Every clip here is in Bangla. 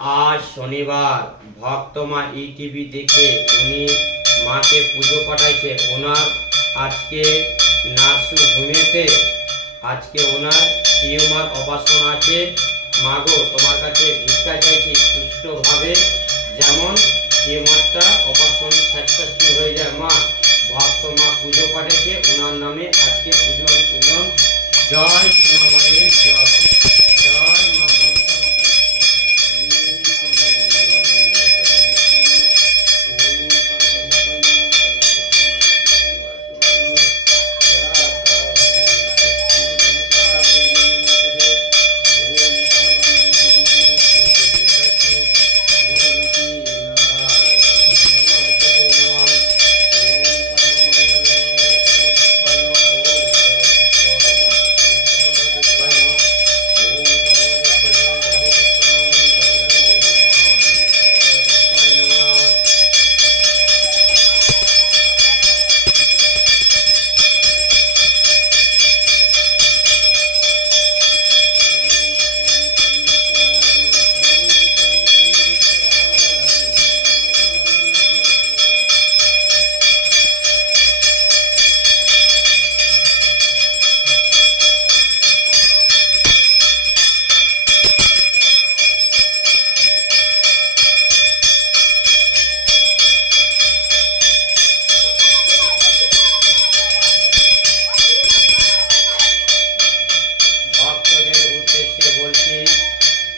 आज शनिवार भक्त मा ईटीवी देखे उनी माके पुजो पाठाइछे ओनार आज के नार्सिंहोमेते आज के ओनार টিউমার অপারেশন আছে। মাগো তোমার কাছে ভিক্ষা চাইছি সুষ্ঠুভাবে যেমন টিউমারটা অপারেশন সাকসেসফুল হয়ে যায়। মা ভক্ত মা পুজো পাঠাইছে ওনার নামে আজকে পুজো করলাম। জয় সোনা মায়ের জয়, জয় মা মমতা।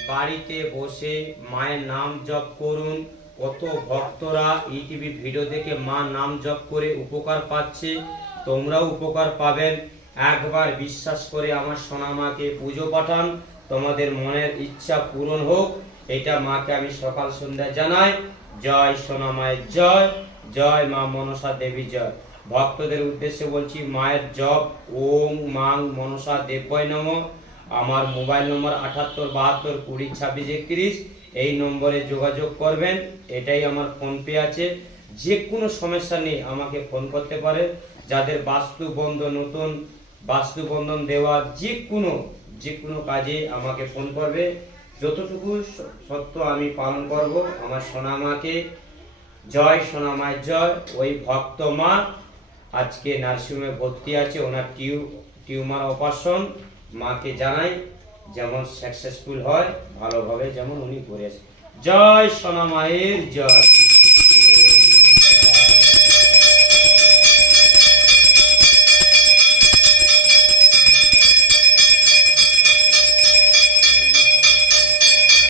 বাড়িতে বসে মায়ের নাম জপ করুন। কত ভক্তরা ইটিভি ভিডিও দেখে মা নাম জপ করে উপকার পাচ্ছে, তোমরাও উপকার পাবেন। একবার বিশ্বাস করে আমার সোনা মাকে পুজো পাঠান, তোমাদের মনের ইচ্ছা পূরণ হোক। এটা মাকে আমি সকাল সন্ধ্যা জানাই। জয় সোনা মায়ের জয়, জয় মা মনসা দেবী জয়। ভক্তদের উদ্দেশ্যে বলছি মায়ের জপ ওম মাং মনসা দেব্যয় নমঃ। আমার মোবাইল নম্বর 7872202631। এই নম্বরে যোগাযোগ করবেন। এটাই আমার ফোনপে আছে। যে কোনো সমস্যা নেই আমাকে ফোন করতে পারে। যাদের বাস্তু বন্ধন, নতুন বাস্তু বন্ধন দেওয়া, যে কোনো কাজে আমাকে ফোন করবে। যতটুকু সত্য আমি পালন করব আমার সোনা মাকে। জয় সোনা মায়ের জয়। ওই ভক্ত মা আজকে নার্সিংহোমে ভর্তি আছে, ওনার টিউমার অপারেশন। মাকে জানাই যেমন সাকসেসফুল হয় ভালোভাবে যেমন উনি করেছে। জয় সোনা মায়ের জয়।